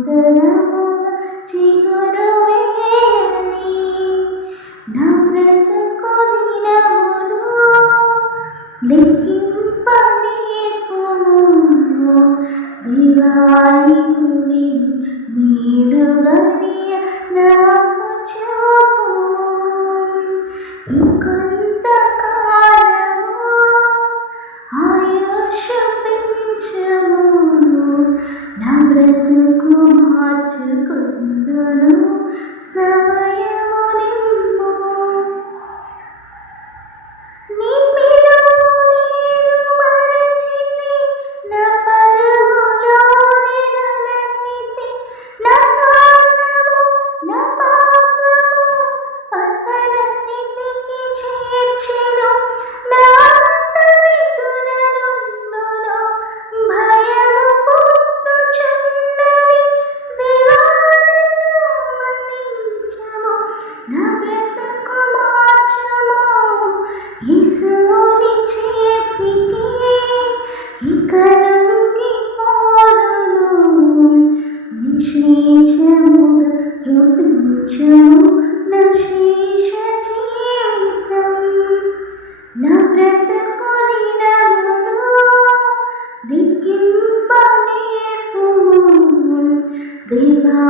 నూతనముగా చిగురు వేయని నా బ్రతుకు దినములు లెక్కింపనేర్పుము దివాయుని వీడు గడియ నాకు చూపుము ఇంకొంతకాలము ఆయుష్ పెంచుము నా బ్రతుకు మార్చుకుందును సమయము నిమ్ము నీ పిలుపు నేను మరచితి నా పరుగులోనే నలసితి నా స్వార్థము నా పాపము పతన స్థితికి చేర్చెను నా అంతమికులనుండును భయము పుట్టుచున్నది దేవా నన్ను మన్నించుము నా బ్రతుకు మార్చుము యేసుని చేతికి ఇక లొంగిపోదును నిశ్శేషముగా రూపించుము నా శేష జీవితం నా బ్రతుకు దినములు లెక్కింపనేర్పుము దేవా